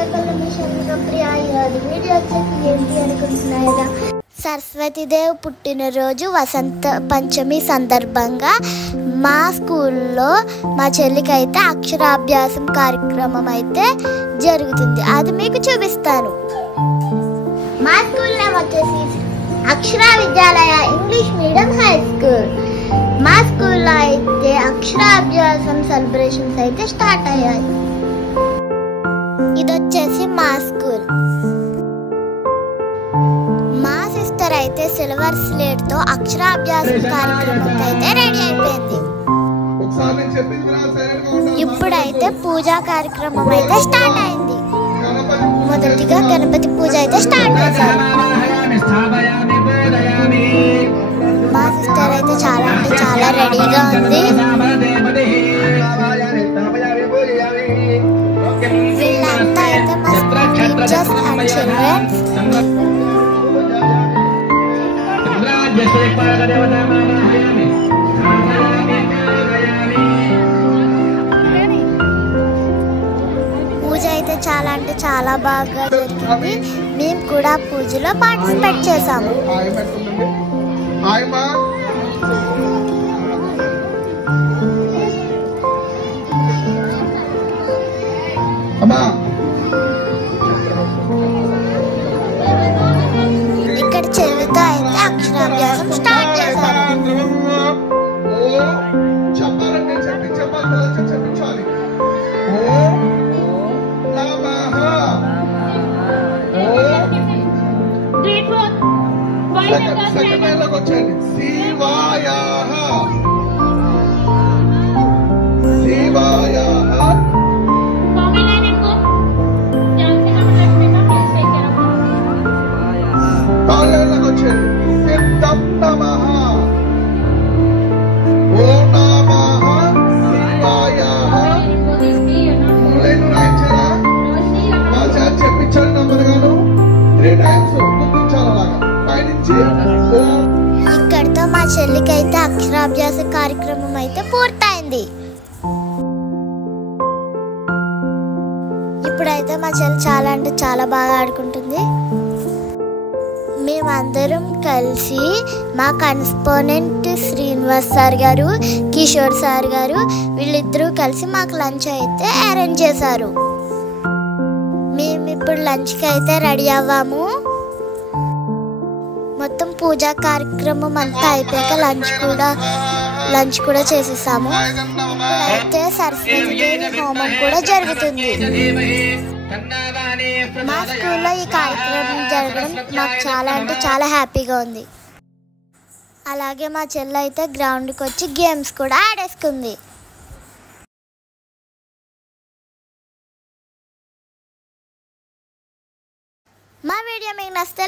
Srikakulam machine ప్రియ ఈరోజు video వచ్చేసి ఏంటి అనుకుంటున్నారా? సరస్వతీదేవి పుట్టినరోజు వసంత పంచమి సందర్భంగా మా స్కూల్లో మా చెల్లికి అయితే అక్షరాభ్యాసం కార్యక్రమం అయితే జరుగుతుంది. అది మీకు చూపిస్తాను. మా స్కూల్ నేమ్ వచ్చేసి అక్షర విద్యాలయ ఇంగ్లీష్ మీడియం హై స్కూల్. మా స్కూల్లో అయితే అక్షరాభ్యాసం సెలబ్రేషన్స్ అయితే స్టార్ట్ అయ్యాయి. ఇది వచ్చేసి మా స్కూల్. మా సిస్టర్ అయితే సిల్వర్ స్లేట్ తో అక్షరాభ్యాసం కార్యక్రమం అయితే రెడీ అయిపోయింది. ఇప్పుడైతే పూజా కార్యక్రమం అయితే స్టార్ట్ అయింది. మొదటిగా గణపతి పూజ అయితే స్టార్ట్ చేశారు. మా సిస్టర్ అయితే చాలా అంటే చాలా రెడీగా ఉంది. వీళ్ళంతా అయితే మా స్కూల్ టీచర్స్ అండ్ చిల్డ్రన్స్. పూజ అయితే చాలా అంటే చాలా బాగా జరిగింది. మేము కూడా పూజలో పార్టిసిపేట్ చేసాము. ఇక్కడ చెవితో అయితే అక్షరాభ్యాసం స్టార్ట్ చేశారు. ఇక్కడితో మా చెల్లికి అయితే అక్షరాభ్యాస కార్యక్రమం అయితే పూర్తయింది. ఇప్పుడైతే మా చెల్లి చాలా అంటే చాలా బాగా ఆడుకుంటుంది. మేమందరం కలిసి మా కరెస్పాండెంట్ శ్రీనివాస్ సార్ గారు, కిషోర్ సార్ గారు వీళ్ళిద్దరూ కలిసి మాకు లంచ్ అయితే అరేంజ్ చేశారు. మేము ఇప్పుడు లంచ్కి అయితే రెడీ అవ్వాము. మొత్తం పూజా కార్యక్రమం అంతా అయిపోయాక లంచ్ కూడా చేసేసాము. అయితే సరస్వతీదేవి హోమం కూడా జరుగుతుంది. మా స్కూల్లో ఈ కార్యక్రమం జరగడం మాకు చాలా అంటే చాలా హ్యాపీగా ఉంది. అలాగే మా చెల్లి అయితే గ్రౌండ్కి వచ్చి గేమ్స్ కూడా ఆడేసుకుంది. మా వీడియో మీకు నచ్చితే